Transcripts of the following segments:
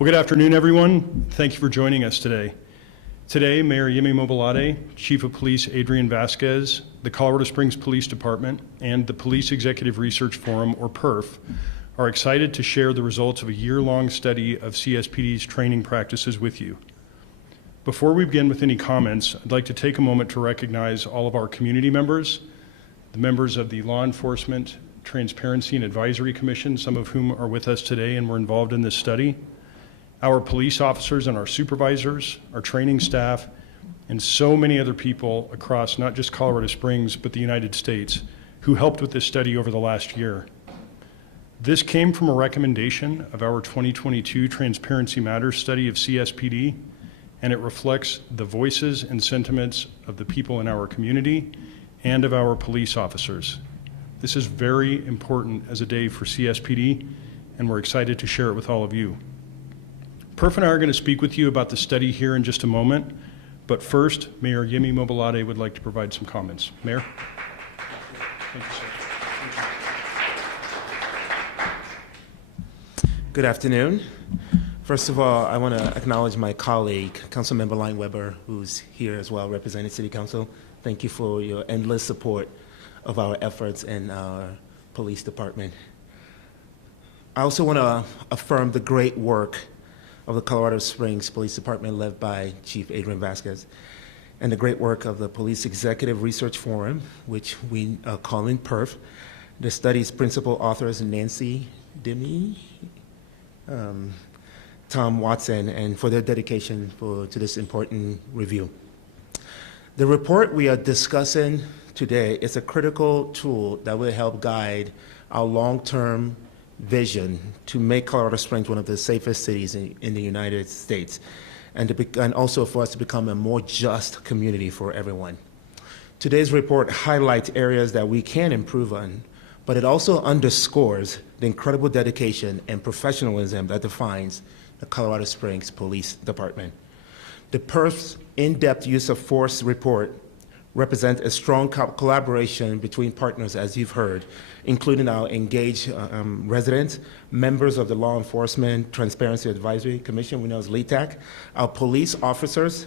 Well, good afternoon, everyone. Thank you for joining us today. Today, Mayor Yemi Mobolade, Chief of Police Adrian Vasquez, the Colorado Springs Police Department, and the Police Executive Research Forum, or PERF, are excited to share the results of a year-long study of CSPD's training practices with you. Before we begin with any comments, I'd like to take a moment to recognize all of our community members, the members of the Law Enforcement Transparency and Advisory Commission, some of whom are with us today and were involved in this study, our police officers and our supervisors, our training staff, and so many other people across not just Colorado Springs, but the United States who helped with this study over the last year. This came from a recommendation of our 2022 Transparency Matters study of CSPD, and it reflects the voices and sentiments of the people in our community and of our police officers. This is very important as a day for CSPD, and we're excited to share it with all of you. Perf and I are going to speak with you about the study here in just a moment, but first, Mayor Yemi Mobolade would like to provide some comments. Mayor? Thank you, sir. Good afternoon. First of all, I want to acknowledge my colleague, Councilmember Line Weber, who's here as well, representing City Council. Thank you for your endless support of our efforts in our police department. I also want to affirm the great work of the Colorado Springs Police Department led by Chief Adrian Vasquez, and the great work of the Police Executive Research Forum, which we call in PERF. The study's principal authors, Nancy Dimmy, Tom Watson, and for their dedication to this important review. The report we are discussing today is a critical tool that will help guide our long-term vision to make Colorado Springs one of the safest cities in the United States, and also for us to become a more just community for everyone. Today's report highlights areas that we can improve on, but it also underscores the incredible dedication and professionalism that defines the Colorado Springs Police Department. The PERF's in-depth use of force report represents a strong collaboration between partners, as you've heard, including our engaged residents, members of the Law Enforcement Transparency Advisory Commission, we know as LETAC, our police officers,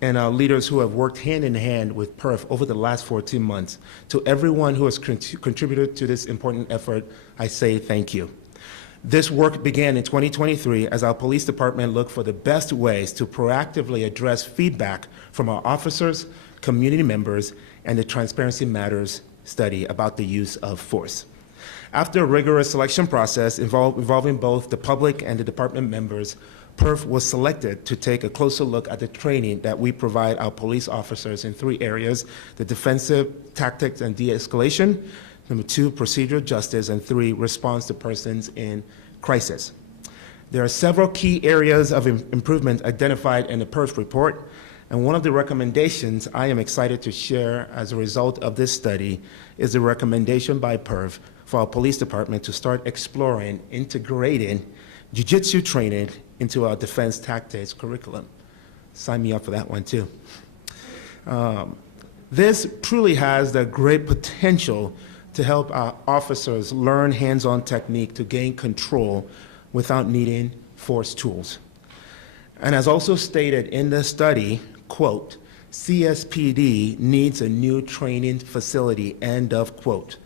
and our leaders who have worked hand in hand with PERF over the last 14 months. To everyone who has contributed to this important effort, I say thank you. This work began in 2023 as our police department looked for the best ways to proactively address feedback from our officers, community members, and the Transparency Matters study about the use of force. After a rigorous selection process involving both the public and the department members, PERF was selected to take a closer look at the training that we provide our police officers in 3 areas: the defensive, tactics, and de-escalation, 2, procedural justice, and 3, response to persons in crisis. There are several key areas of improvement identified in the PERF report, and one of the recommendations I am excited to share as a result of this study is the recommendation by PERF for our police department to start exploring integrating jiu-jitsu training into our defense tactics curriculum. Sign me up for that one too. This truly has the great potential to help our officers learn hands-on technique to gain control without needing force tools. And as also stated in the study, quote, CSPD needs a new training facility, end of quote.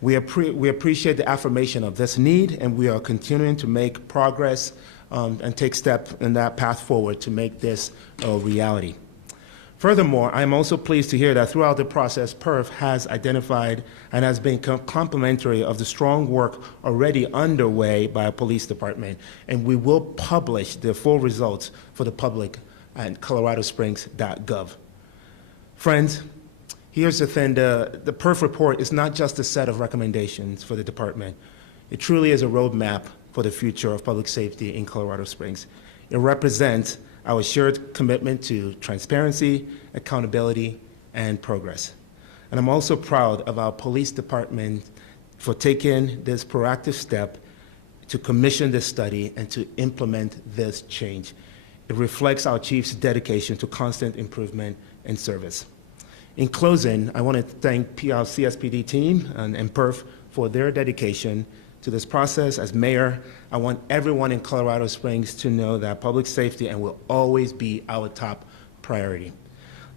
We appreciate the affirmation of this need, and we are continuing to make progress and take steps in that path forward to make this a reality. Furthermore, I am also pleased to hear that throughout the process, PERF has identified and has been complimentary of the strong work already underway by our police department, and we will publish the full results for the public at coloradosprings.gov. Friends, here's the thing, the PERF report is not just a set of recommendations for the department. It truly is a roadmap for the future of public safety in Colorado Springs. It represents our shared commitment to transparency, accountability, and progress. And I'm also proud of our police department for taking this proactive step to commission this study and to implement this change. It reflects our chief's dedication to constant improvement and service. In closing, I want to thank our CSPD team and PERF for their dedication to this process. As mayor, I want everyone in Colorado Springs to know that public safety and will always be our top priority.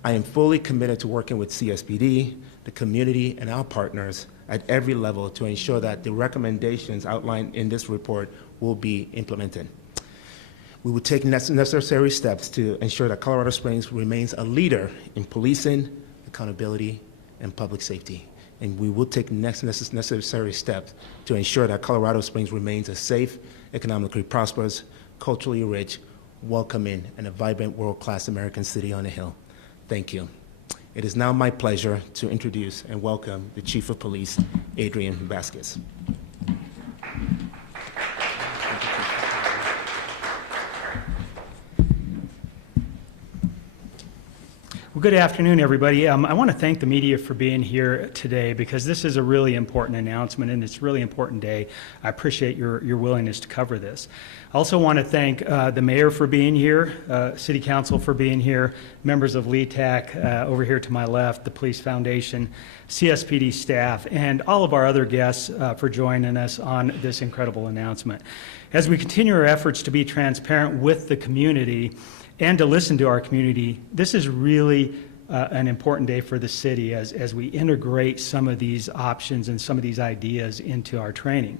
I am fully committed to working with CSPD, the community, and our partners at every level to ensure that the recommendations outlined in this report will be implemented. We will take necessary steps to ensure that Colorado Springs remains a leader in policing, accountability, and public safety. And we will take necessary steps to ensure that Colorado Springs remains a safe, economically prosperous, culturally rich, welcoming, and a vibrant world-class American city on a hill. Thank you. It is now my pleasure to introduce and welcome the Chief of Police, Adrian Vasquez. Well, good afternoon, everybody. I want to thank the media for being here today because this is a really important announcement and it's a really important day. I appreciate your willingness to cover this. I also want to thank the mayor for being here, city council for being here, members of LETAC over here to my left, the Police Foundation, CSPD staff, and all of our other guests for joining us on this incredible announcement. As we continue our efforts to be transparent with the community, and to listen to our community, this is really an important day for the city as we integrate some of these options and some of these ideas into our training.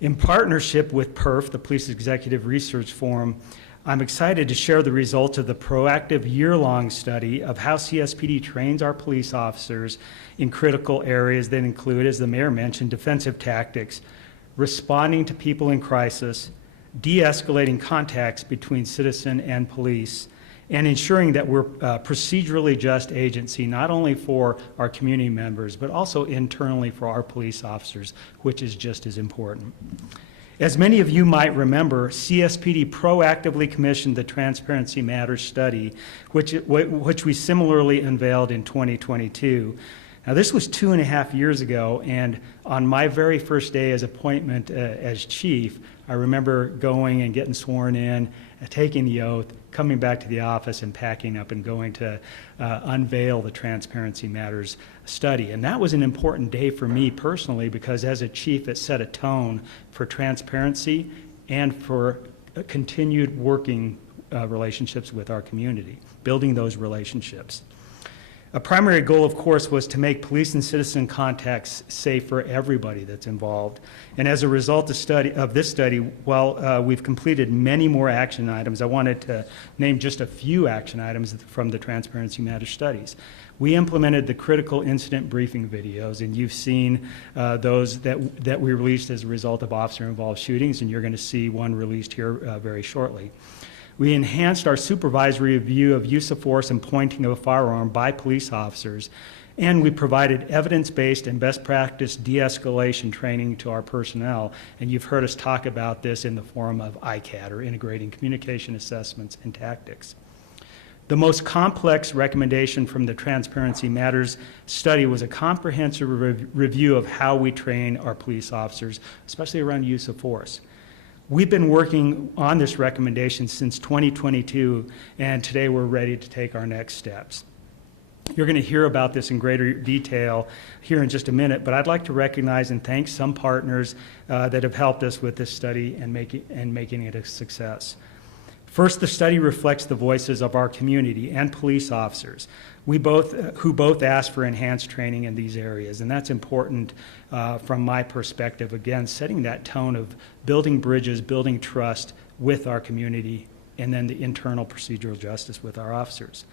In partnership with PERF, the Police Executive Research Forum, I'm excited to share the results of the proactive year-long study of how CSPD trains our police officers in critical areas that include, as the mayor mentioned, defensive tactics, responding to people in crisis, de-escalating contacts between citizen and police, and ensuring that we're a procedurally just agency, not only for our community members, but also internally for our police officers, which is just as important. As many of you might remember, CSPD proactively commissioned the Transparency Matters study, which we similarly unveiled in 2022. Now, this was 2.5 years ago, and on my very first day as appointment as chief, I remember going and getting sworn in, taking the oath, coming back to the office and packing up and going to unveil the Transparency Matters study. And that was an important day for me personally because as a chief, it set a tone for transparency and for continued working relationships with our community, building those relationships. A primary goal, of course, was to make police and citizen contacts safe for everybody that's involved. And as a result of this study, while we've completed many more action items, I wanted to name just a few action items from the Transparency Matters studies. We implemented the critical incident briefing videos, and you've seen those that we released as a result of officer-involved shootings, and you're going to see one released here very shortly. We enhanced our supervisory review of use of force and pointing of a firearm by police officers, and we provided evidence-based and best practice de-escalation training to our personnel, and you've heard us talk about this in the form of ICAT, or Integrating Communication Assessments and Tactics. The most complex recommendation from the Transparency Matters study was a comprehensive review of how we train our police officers, especially around use of force. We've been working on this recommendation since 2022, and today we're ready to take our next steps. You're going to hear about this in greater detail here in just a minute, but I'd like to recognize and thank some partners that have helped us with this study and making it a success. First, the study reflects the voices of our community and police officers, who both asked for enhanced training in these areas, and that's important from my perspective. Again, setting that tone of building bridges, building trust with our community, and then the internal procedural justice with our officers.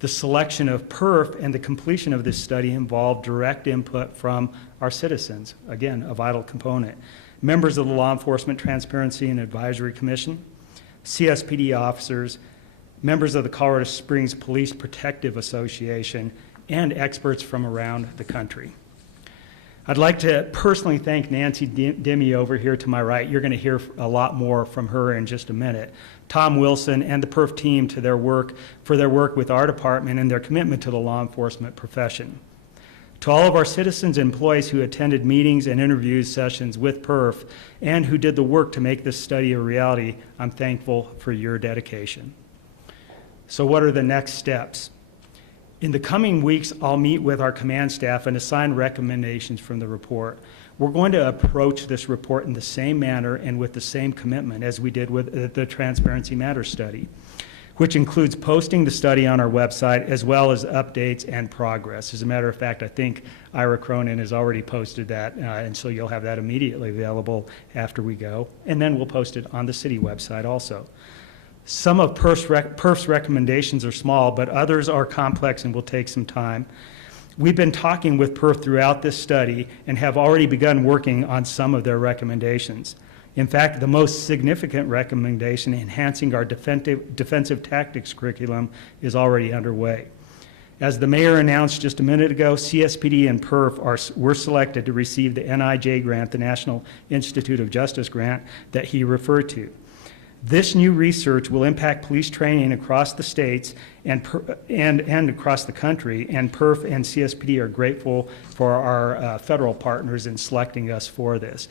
The selection of PERF and the completion of this study involved direct input from our citizens, again, a vital component. Members of the Law Enforcement Transparency and Advisory Commission, CSPD officers, members of the Colorado Springs Police Protective Association, and experts from around the country. I'd like to personally thank Nancy Demme over here to my right. You're going to hear a lot more from her in just a minute. Tom Wilson and the PERF team for their work with our department and their commitment to the law enforcement profession. To all of our citizens and employees who attended meetings and interview sessions with PERF and who did the work to make this study a reality, I'm thankful for your dedication. So what are the next steps? In the coming weeks, I'll meet with our command staff and assign recommendations from the report. We're going to approach this report in the same manner and with the same commitment as we did with the Transparency Matters study, which includes posting the study on our website as well as updates and progress. As a matter of fact, I think Ira Cronin has already posted that, and so you'll have that immediately available after we go. And then we'll post it on the city website also. Some of PERF's recommendations are small, but others are complex and will take some time. We've been talking with PERF throughout this study and have already begun working on some of their recommendations. In fact, the most significant recommendation, enhancing our defensive tactics curriculum, is already underway. As the mayor announced just a minute ago, CSPD and PERF were selected to receive the NIJ grant, the National Institute of Justice grant, that he referred to. This new research will impact police training across the states and across the country, and PERF and CSPD are grateful for our federal partners in selecting us for this.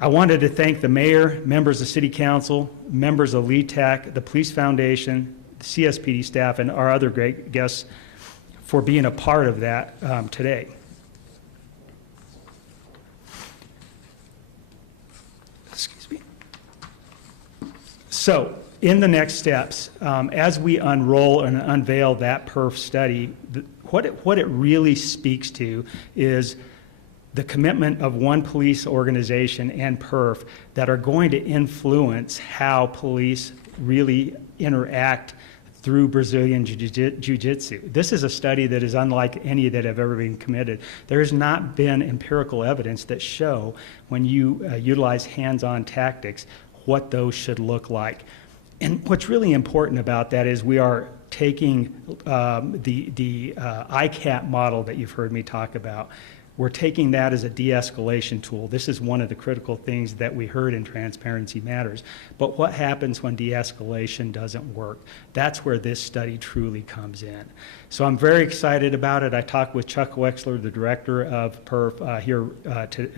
I wanted to thank the mayor, members of city council, members of LETAC, the Police Foundation, the CSPD staff, and our other great guests for being a part of that today. Excuse me. So, in the next steps, as we unroll and unveil that PERF study, what it really speaks to is the commitment of one police organization and PERF that are going to influence how police really interact through Brazilian Jiu-Jitsu. This is a study that is unlike any that have ever been committed. There has not been empirical evidence that show when you utilize hands-on tactics what those should look like. And what's really important about that is we are taking the ICAP model that you've heard me talk about. We're taking that as a de-escalation tool. This is one of the critical things that we heard in Transparency Matters. But what happens when de-escalation doesn't work? That's where this study truly comes in. So I'm very excited about it. I talked with Chuck Wexler, the director of PERF,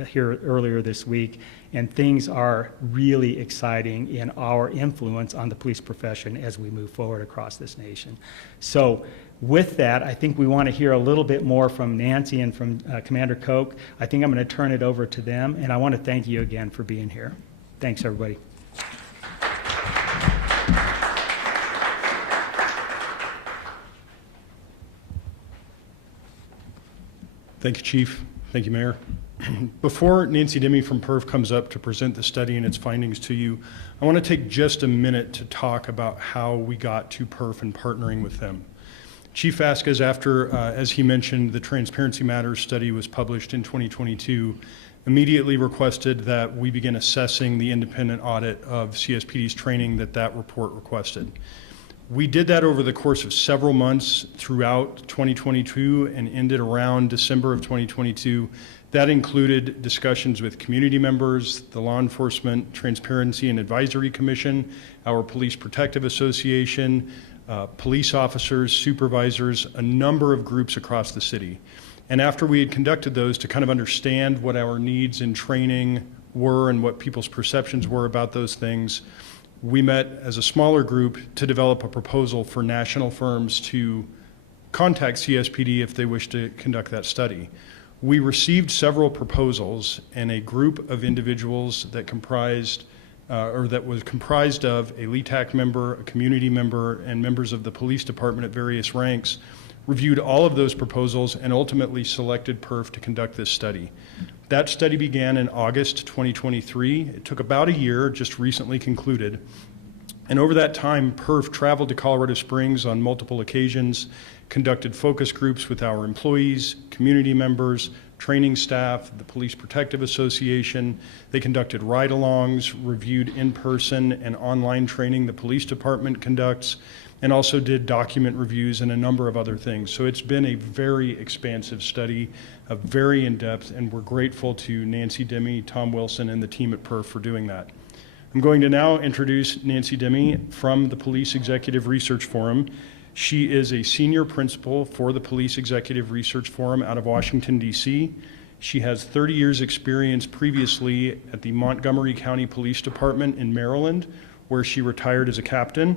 here earlier this week, and things are really exciting in our influence on the police profession as we move forward across this nation. So with that, I think we want to hear a little bit more from Nancy and from Commander Koch. I think I'm going to turn it over to them, and I want to thank you again for being here. Thanks, everybody. Thank you, Chief. Thank you, Mayor. Before Nancy Demme from PERF comes up to present the study and its findings to you, I want to take just a minute to talk about how we got to PERF and partnering with them. Chief Vasquez, after, as he mentioned, the Transparency Matters study was published in 2022, immediately requested that we begin assessing the independent audit of CSPD's training that report requested. We did that over the course of several months throughout 2022 and ended around December of 2022. That included discussions with community members, the Law Enforcement Transparency and Advisory Commission, our Police Protective Association, police officers, supervisors, a number of groups across the city. And after we had conducted those to kind of understand what our needs in training were and what people's perceptions were about those things, we met as a smaller group to develop a proposal for national firms to contact CSPD if they wish to conduct that study. We received several proposals, and a group of individuals that was comprised of a LETAC member, a community member, and members of the police department at various ranks, reviewed all of those proposals and ultimately selected PERF to conduct this study. That study began in August 2023. It took about a year, just recently concluded. And over that time, PERF traveled to Colorado Springs on multiple occasions, conducted focus groups with our employees, community members, training staff, the Police Protective Association. They conducted ride-alongs, reviewed in-person and online training the police department conducts, and also did document reviews and a number of other things. So it's been a very expansive study, very in-depth, and we're grateful to Nancy Demme, Tom Wilson, and the team at PERF for doing that. I'm going to now introduce Nancy Demme from the Police Executive Research Forum. She is a senior principal for the Police Executive Research Forum out of Washington, D.C. She has 30 years experience previously at the Montgomery County Police Department in Maryland, where she retired as a captain.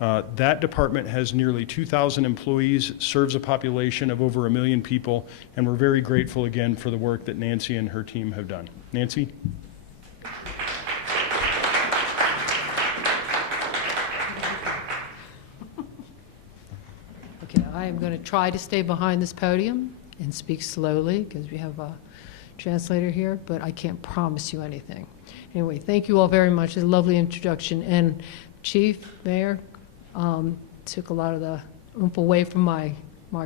That department has nearly 2,000 employees, serves a population of over 1 million people, and we're very grateful again for the work that Nancy and her team have done. Nancy? Okay, I am going to try to stay behind this podium and speak slowly because we have a translator here, but I can't promise you anything. Anyway, thank you all very much. It's a lovely introduction. And Chief, Mayor, took a lot of the oomph away from my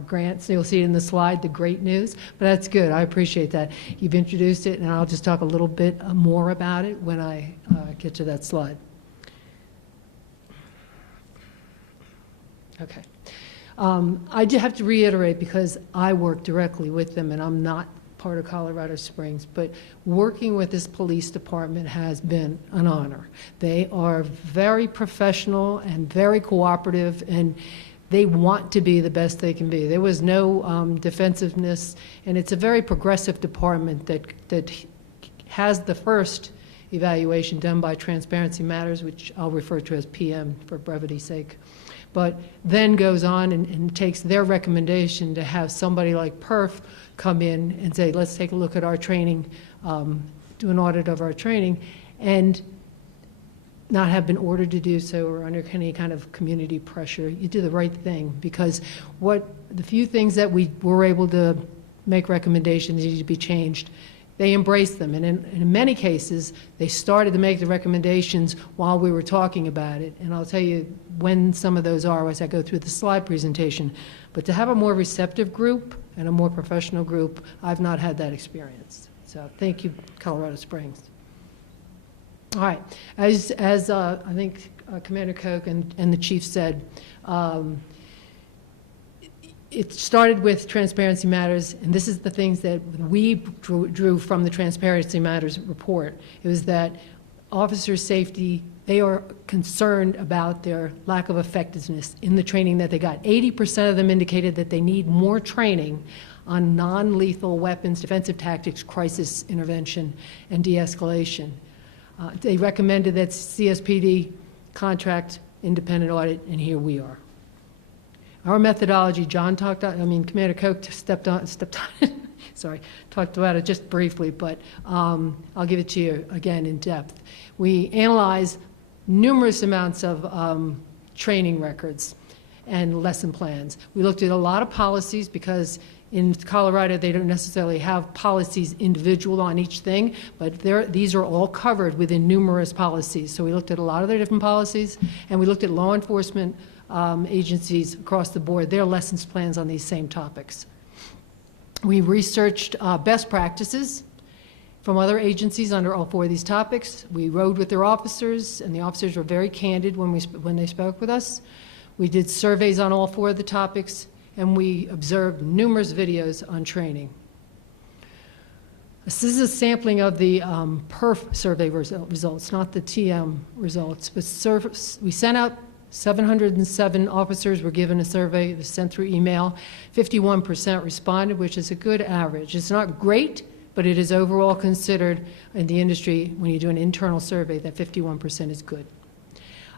grants. You'll see it in the slide, the great news, but that's good. I appreciate that. You've introduced it, and I'll just talk a little bit more about it when I get to that slide. Okay. I do have to reiterate, because I work directly with them, and I'm not part of Colorado Springs, but working with this police department has been an honor. They are very professional and very cooperative, and they want to be the best they can be. There was no defensiveness, and it's a very progressive department that has the first evaluation done by Transparency Matters, which I'll refer to as PM for brevity's sake, but then goes on and takes their recommendation to have somebody like PERF come in and say, let's take a look at our training, do an audit of our training, and not have been ordered to do so or under any kind of community pressure. You do the right thing, because the few things that we were able to make recommendations need to be changed, they embraced them. And in many cases, they started to make the recommendations while we were talking about it. And I'll tell you when some of those are as I go through the slide presentation. But to have a more receptive group and a more professional group, I've not had that experience. So thank you, Colorado Springs. All right, as I think Commander Koch and the chief said, it started with Transparency Matters, and this is the things that we drew from the Transparency Matters report. It was that officer safety, they are concerned about their lack of effectiveness in the training that they got. 80% of them indicated that they need more training on non-lethal weapons, defensive tactics, crisis intervention, and de-escalation. They recommended that CSPD contract independent audit, and here we are. Our methodology, Commander Koch stepped on it, sorry, talked about it just briefly, but I'll give it to you again in depth. We analyze numerous amounts of training records and lesson plans. We looked at a lot of policies, because in Colorado, they don't necessarily have policies individual on each thing, but these are all covered within numerous policies. So we looked at a lot of their different policies, and we looked at law enforcement agencies across the board, their lessons plans on these same topics. We researched best practices from other agencies under all 4 of these topics. We rode with their officers, and the officers were very candid when they spoke with us. We did surveys on all 4 of the topics, and we observed numerous videos on training. This is a sampling of the PERF survey results, not the TM results, but we sent out 707 officers were given a survey. It was sent through email. 51% responded, which is a good average. It's not great, but it is overall considered in the industry, when you do an internal survey, that 51% is good.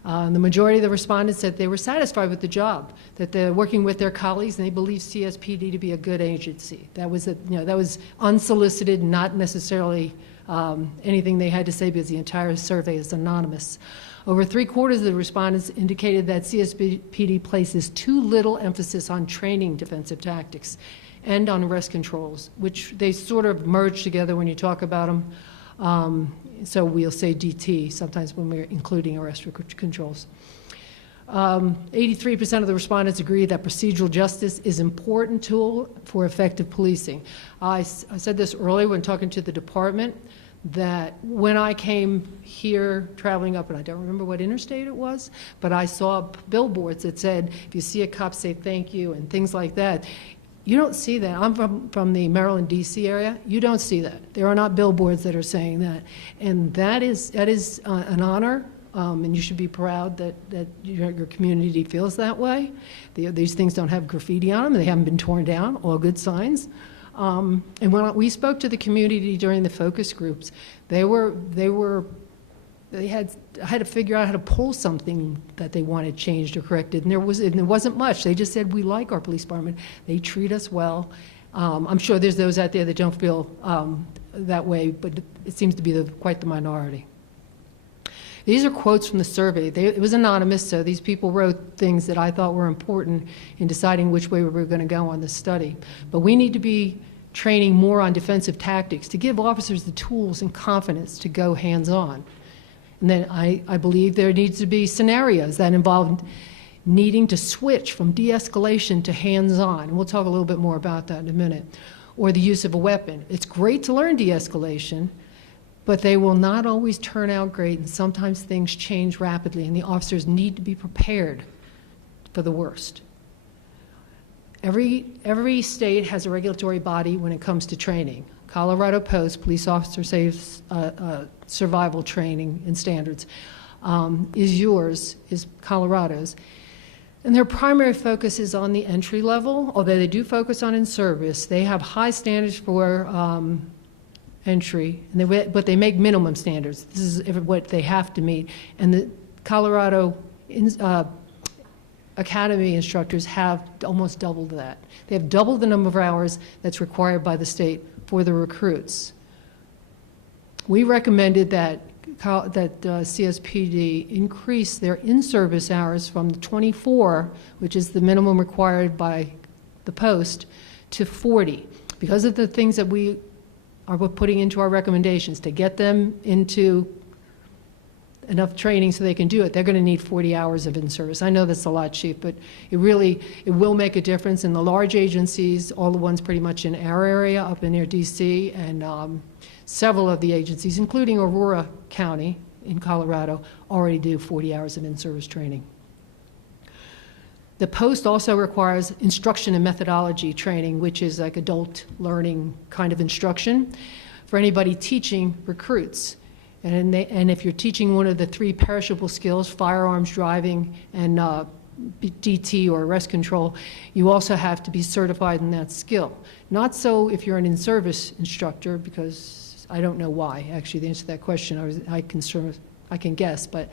The majority of the respondents said they were satisfied with the job, that they're working with their colleagues, and they believe CSPD to be a good agency. That was that was unsolicited, not necessarily anything they had to say, because the entire survey is anonymous. Over 3/4 of the respondents indicated that CSPD places too little emphasis on training defensive tactics and on arrest controls, which they sort of merge together when you talk about them. So we'll say DT sometimes when we're including arrest controls. 83% of the respondents agree that procedural justice is an important tool for effective policing. I said this earlier when talking to the department, that when I came here traveling up, and I don't remember what interstate it was, but I saw billboards that said, if you see a cop, say thank you, and things like that. You don't see that. I'm from the Maryland, D.C. area. You don't see that. There are not billboards that are saying that. And that is an honor, and you should be proud that your community feels that way. These things don't have graffiti on them. They haven't been torn down, all good signs. And when we spoke to the community during the focus groups, they were I had to figure out how to pull something that they wanted changed or corrected, and there wasn't much. They just said, we like our police department. They treat us well. I'm sure there's those out there that don't feel that way, but it seems to be quite the minority. These are quotes from the survey. It was anonymous, so these people wrote things that I thought were important in deciding which way we were going to go on this study. But we need to be training more on defensive tactics to give officers the tools and confidence to go hands-on. And then I believe there needs to be scenarios that involve needing to switch from de-escalation to hands-on. And we'll talk a little bit more about that in a minute. Or the use of a weapon. It's great to learn de-escalation, but they will not always turn out great, and sometimes things change rapidly, and the officers need to be prepared for the worst. Every state has a regulatory body when it comes to training. Colorado Post, Police Officer Safe Survival Training and Standards, is yours, is Colorado's. And their primary focus is on the entry level, although they do focus on in-service. They have high standards for entry, but they make minimum standards. This is what they have to meet. And the Colorado Academy instructors have almost doubled that. They have doubled the number of hours that's required by the state for the recruits. We recommended that CSPD increase their in-service hours from the 24, which is the minimum required by the post, to 40. Because of the things that we are putting into our recommendations to get them into enough training so they can do it, they're going to need 40 hours of in-service. I know that's a lot cheap, but it will make a difference in the large agencies, all the ones pretty much in our area up in near DC, and several of the agencies, including Aurora County in Colorado, already do 40 hours of in-service training. The post also requires instruction and methodology training, which is like adult learning kind of instruction for anybody teaching recruits. And if you're teaching one of the 3 perishable skills, firearms, driving, and DT or arrest control, you also have to be certified in that skill. Not so if you're an in-service instructor, because I don't know why, actually, the answer to that question, I can guess, but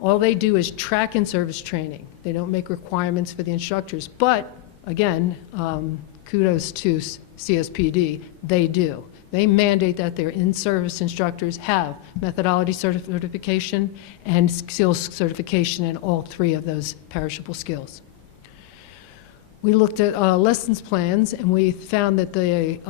all they do is track in-service training. They don't make requirements for the instructors. But, again, kudos to CSPD, they do. They mandate that their in-service instructors have methodology certification and skills certification in all 3 of those perishable skills. We looked at lessons plans, and we found that the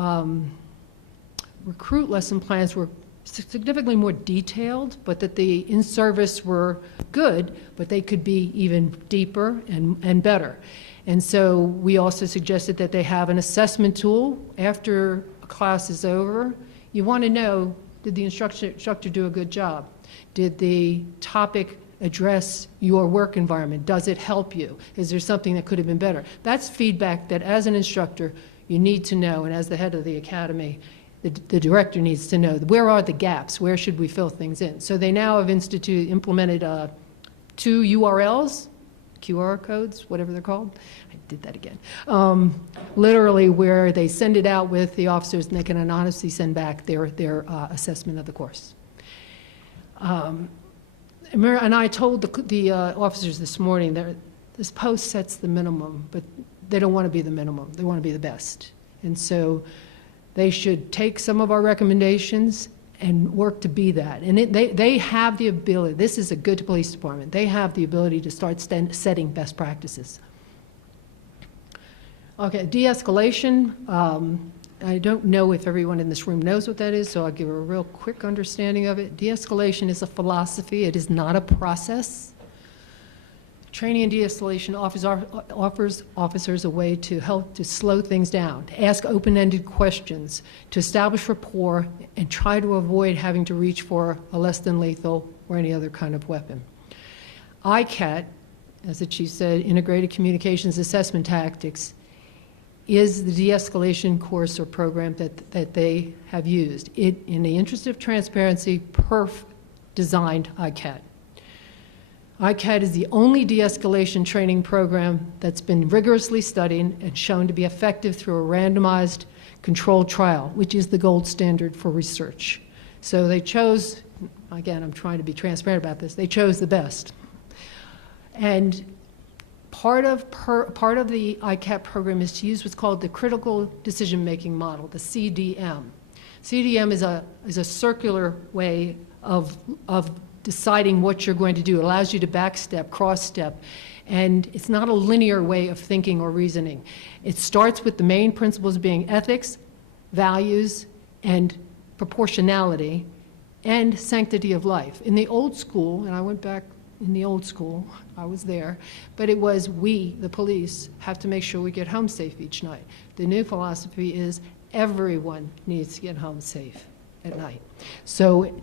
recruit lesson plans were significantly more detailed, but that the in-service were good, but they could be even deeper and better. And so we also suggested that they have an assessment tool after a class is over. You want to know, did the instructor do a good job? Did the topic address your work environment? Does it help you? Is there something that could have been better? That's feedback that as an instructor you need to know, and as the head of the academy, the director needs to know, where are the gaps? Where should we fill things in? So they now have implemented 2 URLs, QR codes, whatever they're called. I did that again. Literally where they send it out with the officers and they can anonymously send back their assessment of the course. And I told the officers this morning that this post sets the minimum, but they don't want to be the minimum. They want to be the best. And so they should take some of our recommendations and work to be that. And they have the ability, this is a good police department, they have the ability to start setting best practices. Okay, de-escalation. I don't know if everyone in this room knows what that is, so I'll give a real quick understanding of it. De-escalation is a philosophy. It is not a process. Training and de-escalation offers officers a way to help to slow things down, to ask open-ended questions, to establish rapport, and try to avoid having to reach for a less than lethal or any other kind of weapon. ICAT, as the chief said, Integrated Communications Assessment Tactics, is the de-escalation course or program that they have used. It, in the interest of transparency, PERF designed ICAT. ICAT is the only de-escalation training program that's been rigorously studied and shown to be effective through a randomized controlled trial, which is the gold standard for research. So they chose, again, I'm trying to be transparent about this, they chose the best. And part of the ICAP program is to use what's called the critical decision-making model, the CDM. CDM is a circular way of deciding what you're going to do. It allows you to backstep, cross-step, and it's not a linear way of thinking or reasoning. It starts with the main principles being ethics, values, and proportionality, and sanctity of life. In the old school, and I went back in the old school, I was there, but it was we, the police, have to make sure we get home safe each night. The new philosophy is everyone needs to get home safe at night. So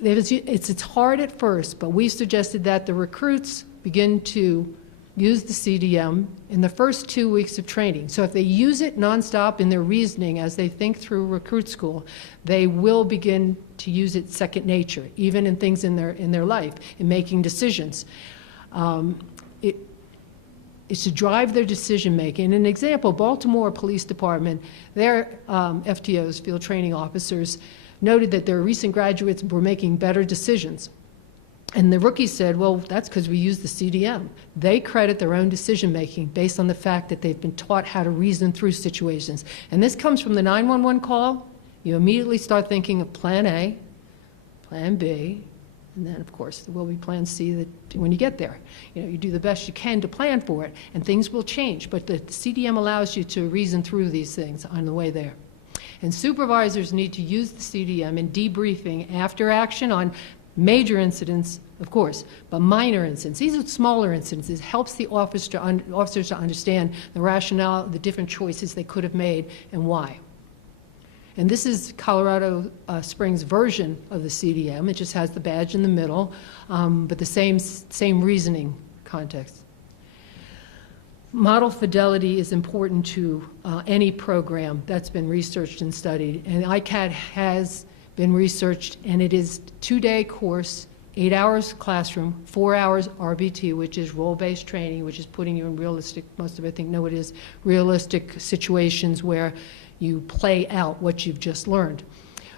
it's hard at first, but we suggested that the recruits begin to use the CDM in the first 2 weeks of training. So if they use it nonstop in their reasoning as they think through recruit school, they will begin to use it second nature, even in things in their life, in making decisions. It's to drive their decision making. An example, Baltimore Police Department, their FTOs, field training officers, noted that their recent graduates were making better decisions. And the rookies said, well, that's because we use the CDM. They credit their own decision-making based on the fact that they've been taught how to reason through situations. And this comes from the 911 call. You immediately start thinking of Plan A, Plan B, and then, of course, there will be Plan C that when you get there. You know, you do the best you can to plan for it, and things will change. But the CDM allows you to reason through these things on the way there. And supervisors need to use the CDM in debriefing after action on major incidents, of course, but minor incidents. These are smaller incidents. It helps the officers to understand the rationale, the different choices they could have made, and why. And this is Colorado Springs' version of the CDM. It just has the badge in the middle, but the same reasoning context. Model fidelity is important to any program that's been researched and studied, and ICAT has been researched, and it is a 2-day course, 8 hours classroom, 4 hours RBT, which is role-based training, which is putting you in realistic, most of it I think know it is, realistic situations where you play out what you've just learned.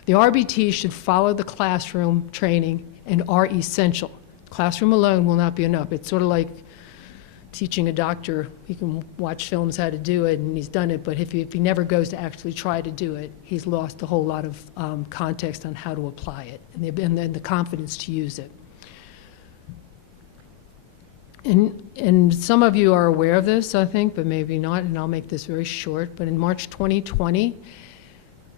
The RBT should follow the classroom training and are essential. Classroom alone will not be enough. It's sort of like teaching a doctor. He can watch films how to do it, and he's done it, but if he never goes to actually try to do it, he's lost a whole lot of context on how to apply it and then the confidence to use it. And some of you are aware of this, I think, but maybe not, and I'll make this very short. But in March 2020,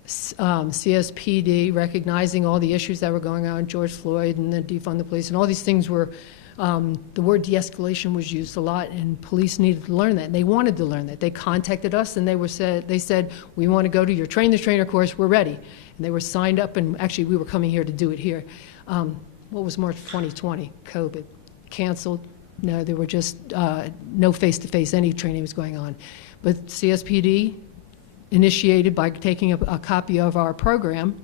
CSPD, recognizing all the issues that were going on, George Floyd and the defund the police, and all these things were, the word de-escalation was used a lot, and police needed to learn that. And they wanted to learn that. They contacted us, and they said, we want to go to your Train the Trainer course, we're ready. And they were signed up, and actually we were coming here to do it here. What was March 2020? COVID. Canceled. No, there were just no face-to-face, any training was going on. But CSPD initiated by taking a copy of our program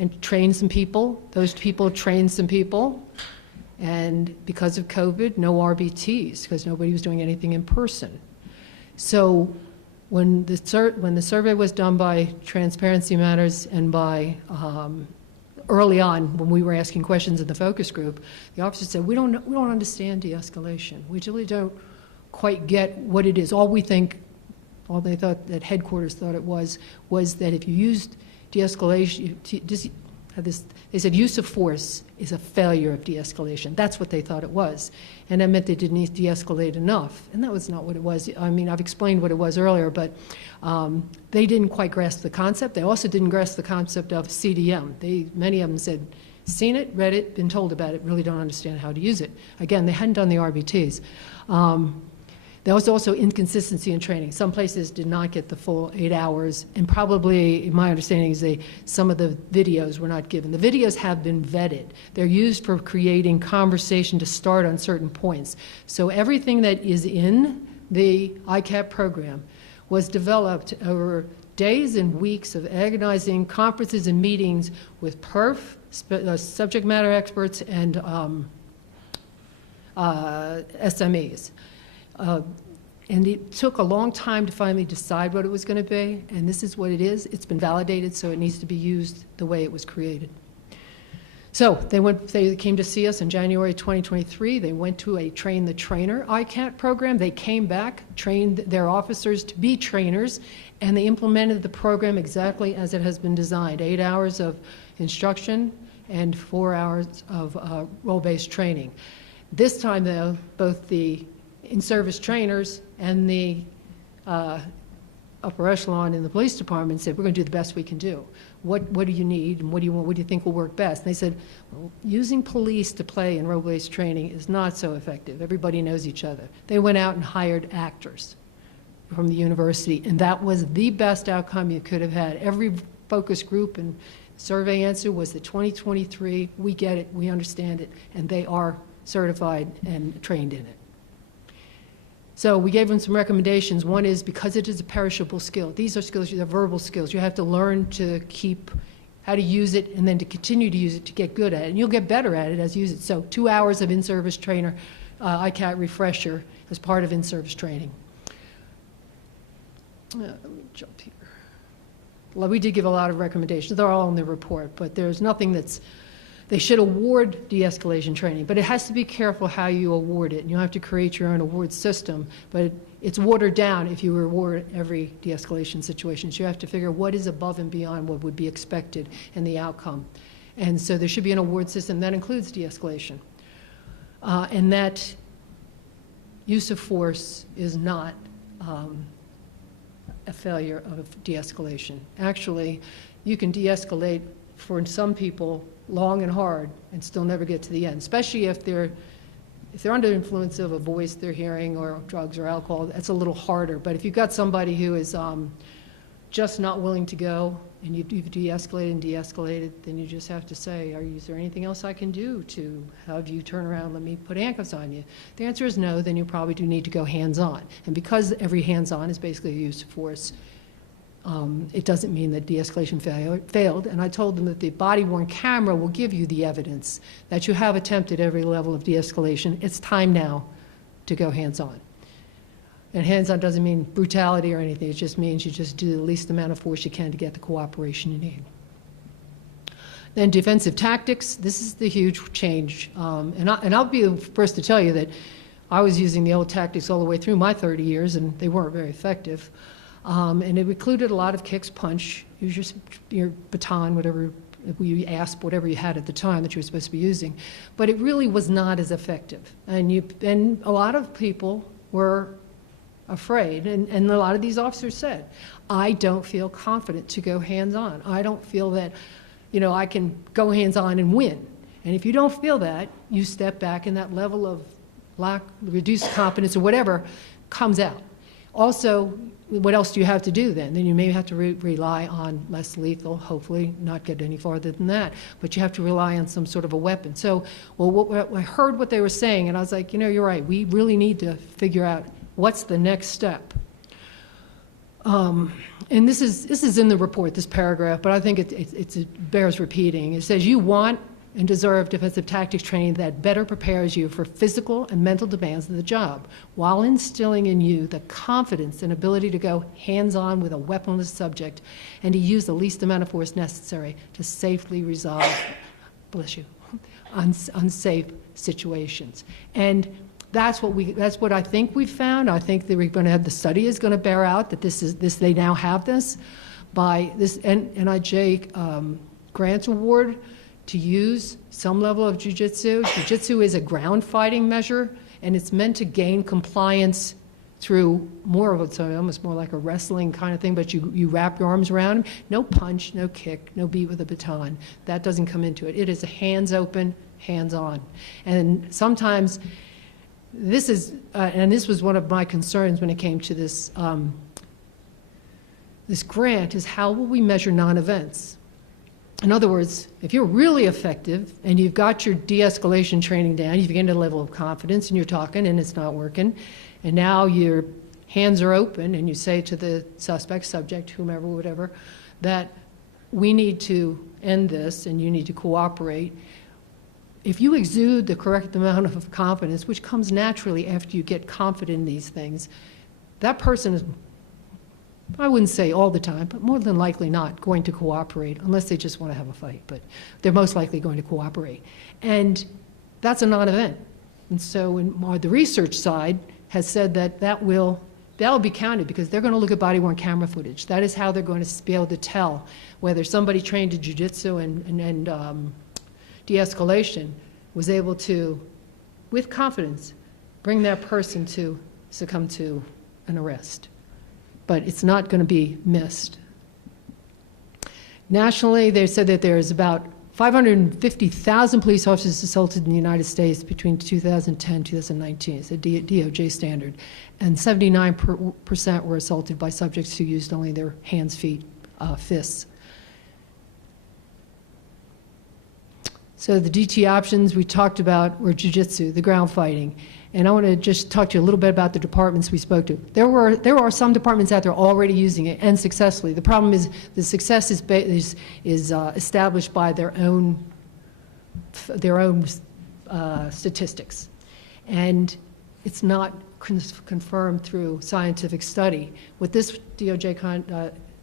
and trained some people. Those people trained some people. And because of COVID, no RBTs, because nobody was doing anything in person. So when the survey was done by Transparency Matters and by early on, when we were asking questions in the focus group, the officers said, we don't understand de-escalation. We really don't quite get what it is. All they thought that headquarters thought it was that if you used de-escalation, they said use of force is a failure of de-escalation. That's what they thought it was. And that meant they didn't de-escalate enough. And that was not what it was. I mean, I've explained what it was earlier, but they didn't quite grasp the concept. They also didn't grasp the concept of CDM. Many of them said, seen it, read it, been told about it, really don't understand how to use it. Again, they hadn't done the RBTs. There was also inconsistency in training. Some places did not get the full 8 hours, and probably, my understanding is some of the videos were not given. The videos have been vetted. They're used for creating conversation to start on certain points. So everything that is in the ICAP program was developed over days and weeks of agonizing conferences and meetings with PERF, subject matter experts, and SMEs. And it took a long time to finally decide what it was going to be, and this is what it is. It's been validated, so it needs to be used the way it was created. So they came to see us in January 2023. They went to a Train the Trainer ICAT program. They came back, trained their officers to be trainers, and they implemented the program exactly as it has been designed. 8 hours of instruction and 4 hours of role-based training. This time, though, both the in-service trainers and the upper echelon in the police department said, we're going to do the best we can do. What do you need, and what do you want? What do you think will work best? And they said, well, using police to play in role-based training is not so effective. Everybody knows each other. They went out and hired actors from the university, and that was the best outcome you could have had. Every focus group and survey answer was the 2023, we get it, we understand it, and they are certified and trained in it. So we gave them some recommendations. One is, because it is a perishable skill, these are skills, they're verbal skills. You have to learn to keep how to use it and then to continue to use it to get good at it. And you'll get better at it as you use it. So 2 hours of in-service trainer, ICAT refresher as part of in-service training. Let me jump here. Well, we did give a lot of recommendations. They're all in the report, but there's nothing that's, they should award de-escalation training, but it has to be careful how you award it. And you'll have to create your own award system, but it's watered down if you reward every de-escalation situation. So you have to figure what is above and beyond what would be expected in the outcome. And so there should be an award system that includes de-escalation. And that use of force is not a failure of de-escalation. Actually, you can de-escalate for some people long and hard and still never get to the end, especially if they're under the influence of a voice they're hearing or drugs or alcohol. That's a little harder. But if you've got somebody who is just not willing to go, and you've de-escalated and de-escalated, then you just have to say, is there anything else I can do to have you turn around, let me put handcuffs on you? The answer is no, then you probably do need to go hands-on. And because every hands-on is basically a use of force, it doesn't mean that de-escalation failed. And I told them that the body-worn camera will give you the evidence that you have attempted every level of de-escalation. It's time now to go hands-on. And hands-on doesn't mean brutality or anything. It just means you just do the least amount of force you can to get the cooperation you need. Then defensive tactics. This is the huge change. And I'll be the first to tell you that I was using the old tactics all the way through my 30 years, and they weren't very effective. And it included a lot of kicks, punch, use your baton, whatever you asked, whatever you had at the time that you were supposed to be using. But it really was not as effective. And a lot of people were afraid, and a lot of these officers said, I don't feel confident to go hands-on. I don't feel that, I can go hands-on and win. And if you don't feel that, you step back and that level of reduced confidence or whatever comes out. Also, what else do you have to do then? Then you may have to rely on less lethal, hopefully not get any farther than that, but you have to rely on some sort of a weapon. So, I heard what they were saying, and I was like, you're right. We really need to figure out what's the next step. And this is in the report, this paragraph, but I think it bears repeating. It says, you want and deserve defensive tactics training that better prepares you for physical and mental demands of the job, while instilling in you the confidence and ability to go hands-on with a weaponless subject and to use the least amount of force necessary to safely resolve, bless you, unsafe situations. And that's what I think we've found. I think that we're going to have, the study is going to bear out that they now have this by this NIJ grant award to use some level of jiu-jitsu. Jiu-jitsu is a ground fighting measure, and it's meant to gain compliance through more of it's almost more like a wrestling kind of thing, but you wrap your arms around them. No punch, no kick, no beat with a baton. That doesn't come into it. It is a hands open, hands on. And sometimes this is, and this was one of my concerns when it came to this, this grant, is how will we measure non-events? In other words, if you're really effective and you've got your de-escalation training down, you've gained a level of confidence and you're talking and it's not working, and now your hands are open and you say to the suspect, subject, whomever, whatever, that we need to end this and you need to cooperate. If you exude the correct amount of confidence, which comes naturally after you get confident in these things, that person is I wouldn't say all the time, but more than likely not going to cooperate unless they just want to have a fight, but they're most likely going to cooperate. And that's a non-event. And so the research side has said that that'll be counted because they're going to look at body-worn camera footage. That is how they're going to be able to tell whether somebody trained in jiu-jitsu and de-escalation was able to, with confidence, bring that person to succumb to an arrest. But it's not going to be missed. Nationally, they said that there's about 550,000 police officers assaulted in the United States between 2010 and 2019. It's a DOJ standard. And 79% were assaulted by subjects who used only their hands, feet, fists. So the DT options we talked about were jiu-jitsu, the ground fighting. And I want to just talk to you a little bit about the departments we spoke to. There are some departments out there already using it, and successfully. The problem is the success is established by their own statistics, and it's not confirmed through scientific study. What this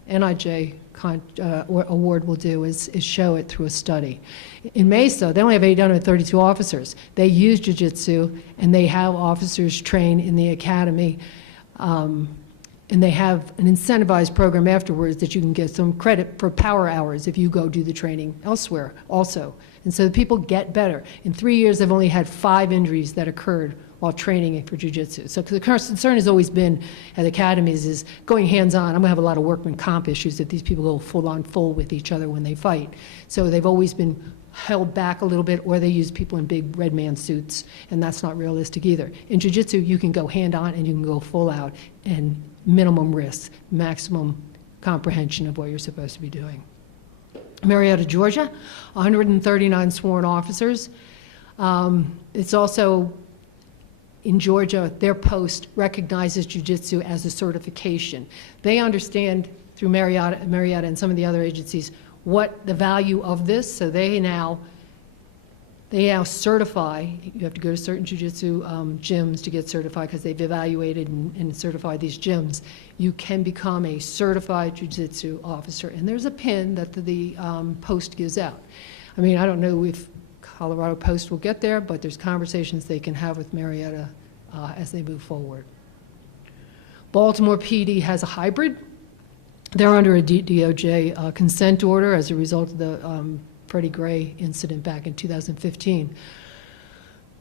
NIJ award will do is show it through a study. In Mesa, they only have 832 officers. They use jiu-jitsu, and they have officers train in the academy, and they have an incentivized program afterwards that you can get some credit for power hours if you go do the training elsewhere also. And so people get better. In 3 years, they've only had 5 injuries that occurred while training for jiu-jitsu. So the concern has always been at academies is going hands-on. I'm going to have a lot of workman comp issues if these people go full with each other when they fight. So they've always been held back a little bit, or they use people in big red man suits, and that's not realistic either. In jiu-jitsu, you can go hand-on and you can go full out, and minimum risk, maximum comprehension of what you're supposed to be doing. Marietta, Georgia, 139 sworn officers. It's also in Georgia, their post recognizes jiu-jitsu as a certification. They understand through Marietta and some of the other agencies what the value of this, so they now certify. You have to go to certain jiu-jitsu gyms to get certified because they've evaluated and certified these gyms. You can become a certified jiu-jitsu officer, and there's a pin that the post gives out. I mean, I don't know if Colorado Post will get there, but there's conversations they can have with Marietta as they move forward. Baltimore PD has a hybrid. They're under a DOJ consent order as a result of the Freddie Gray incident back in 2015.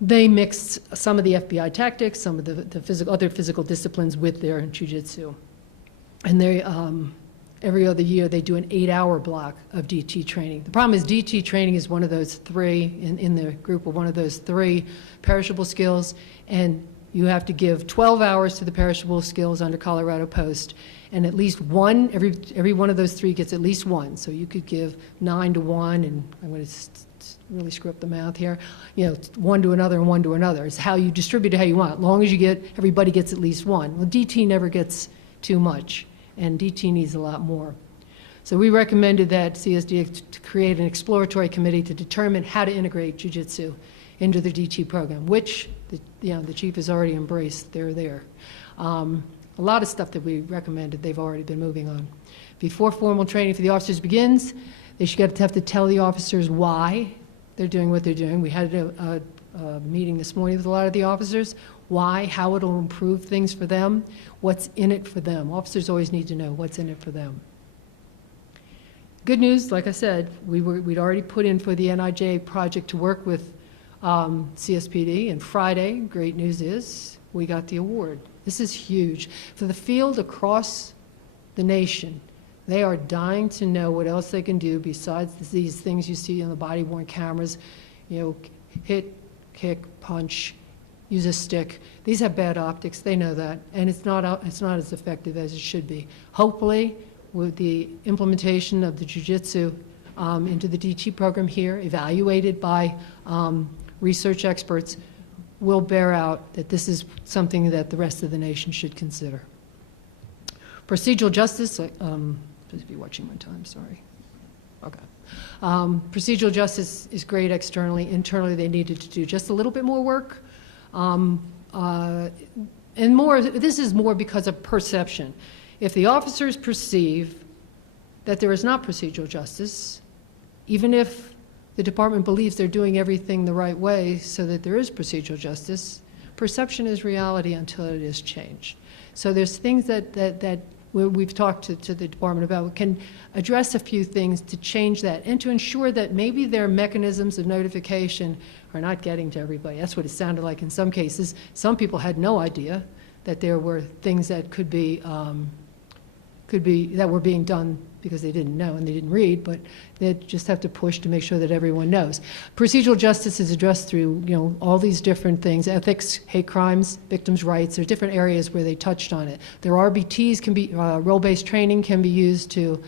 They mixed some of the FBI tactics, some of the other physical disciplines with their jiu-jitsu. And they, every other year, they do an 8-hour block of DT training. The problem is DT training is one of those 3, in the group of one of those 3 perishable skills, and you have to give 12 hours to the perishable skills under Colorado Post, and at least one, every one of those 3 gets at least 1. So you could give 9 to 1, and I'm going to really screw up the math here, 1 to another and 1 to another. It's how you distribute it how you want. As long as everybody gets at least 1. Well, DT never gets too much, and DT needs a lot more. So we recommended that CSD to create an exploratory committee to determine how to integrate jiu-jitsu into the DT program, which the chief has already embraced. They're there. A lot of stuff that we recommended, they've already been moving on. Before formal training for the officers begins, they should have to tell the officers why they're doing what they're doing. We had a meeting this morning with a lot of the officers. Why, how it'll improve things for them, what's in it for them. Officers always need to know what's in it for them. Good news, like I said, we'd already put in for the NIJ project to work with CSPD, and Friday, great news is, we got the award. This is huge. For the field across the nation, they are dying to know what else they can do besides these things you see on the body-worn cameras, hit, kick, punch, use a stick. These have bad optics, they know that, and it's not as effective as it should be. Hopefully, with the implementation of the jiu-jitsu into the DT program here, evaluated by research experts, will bear out that this is something that the rest of the nation should consider. Procedural justice, supposed to be watching my time, sorry. Okay. Procedural justice is great externally. Internally, they needed to do just a little bit more work. And more, this is more because of perception. If the officers perceive that there is not procedural justice, even if the department believes they're doing everything the right way so that there is procedural justice, perception is reality until it is changed. So there's things that we've talked to the department about. We can address a few things to change that and to ensure that maybe their mechanisms of notification are not getting to everybody. That's what it sounded like in some cases. Some people had no idea that there were things that could be that were being done because they didn't know and they didn't read, but they just have to push to make sure that everyone knows. Procedural justice is addressed through, all these different things: ethics, hate crimes, victims' rights. There's different areas where they touched on it. Their RBTs can be, role-based training can be used to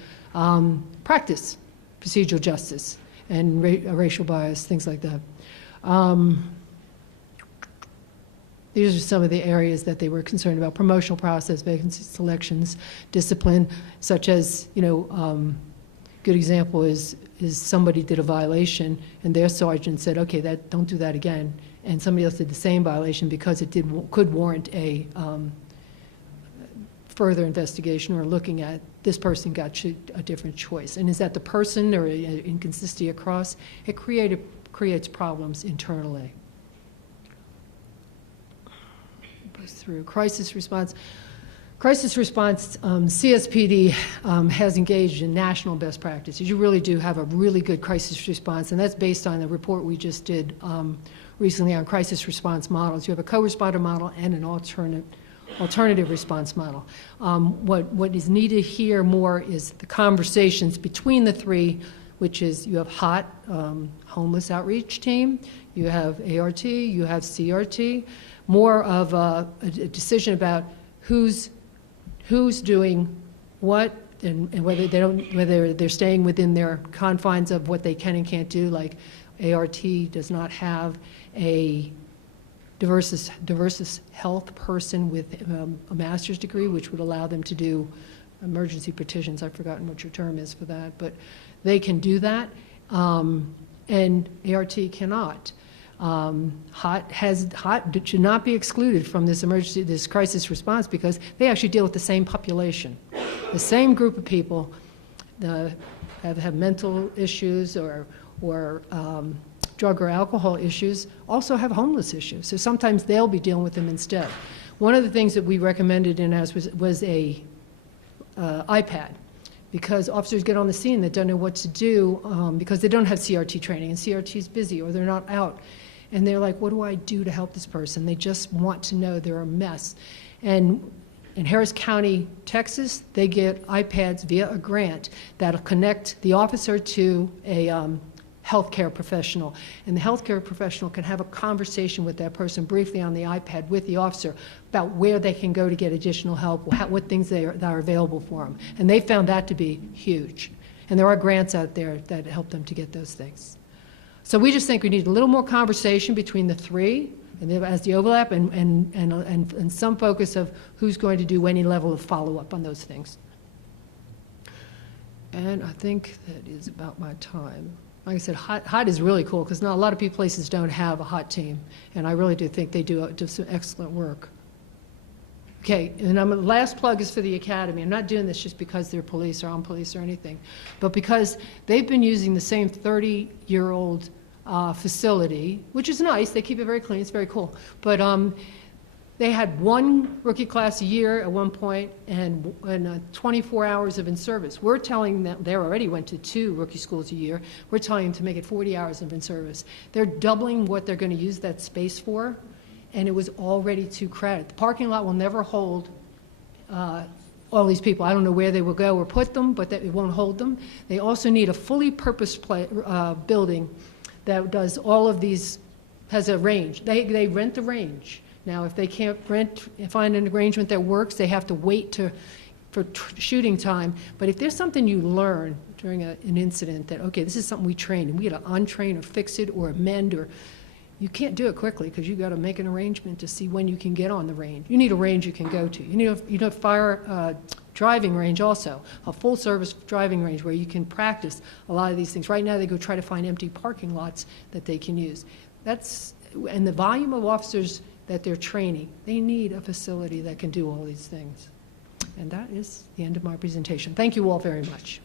practice procedural justice and racial bias, things like that. These are some of the areas that they were concerned about: promotional process, vacancy selections, discipline, such as, good example is somebody did a violation and their sergeant said, okay, don't do that again. And somebody else did the same violation because it could warrant a further investigation or looking at this person got a different choice. And is that the person or inconsistency across? It creates problems internally. Through crisis response. Crisis response, CSPD has engaged in national best practices. You really do have a really good crisis response, and that's based on the report we just did recently on crisis response models. You have a co-responder model and an alternative response model. What is needed here more is the conversations between the three, which is you have HOT, Homeless Outreach Team, you have ART, you have CRT, more of a decision about who's doing what and whether they're staying within their confines of what they can and can't do. Like ART does not have a diversus health person with a master's degree, which would allow them to do emergency petitions. I've forgotten what your term is for that, but they can do that, and ART cannot. HOT should not be excluded from this crisis response because they actually deal with the same population, the same group of people that have mental issues or drug or alcohol issues, also have homeless issues. So sometimes they'll be dealing with them instead. One of the things that we recommended in ours was a iPad, because officers get on the scene that don't know what to do because they don't have CRT training and CRT is busy or they're not out. And they're like, what do I do to help this person? They just want to know they're a mess. And in Harris County, Texas, they get iPads via a grant that'll connect the officer to a healthcare professional. And the healthcare professional can have a conversation with that person briefly on the iPad with the officer about where they can go to get additional help, what things that are available for them. And they found that to be huge. And there are grants out there that help them to get those things. So we just think we need a little more conversation between the three, and as the overlap, and some focus of who's going to do any level of follow-up on those things. And I think that is about my time. Like I said, HOT is really cool because not a lot of places don't have a HOT team, and I really do think they do some excellent work. Okay, and the last plug is for the Academy. I'm not doing this just because they're police or I'm police or anything, but because they've been using the same 30-year-old facility, which is nice. They keep it very clean. It's very cool. But they had one rookie class a year at one point and 24 hours of in-service. We're telling them, they already went to 2 rookie schools a year. We're telling them to make it 40 hours of in-service. They're doubling what they're going to use that space for, and it was already too crowded. The parking lot will never hold all these people. I don't know where they will go or put them, but it won't hold them. They also need a fully purposed building that does all of these, has a range. They rent the range. Now, if they can't find an arrangement that works, they have to wait for shooting time. But if there's something you learn during an incident that, okay, this is something we train, and we got to untrain or fix it or amend, or you can't do it quickly because you got to make an arrangement to see when you can get on the range. You need a range you can go to. You need a fire driving range also, a full-service driving range where you can practice a lot of these things. Right now, they go try to find empty parking lots that they can use. And the volume of officers that they're training, they need a facility that can do all these things. And that is the end of my presentation. Thank you all very much.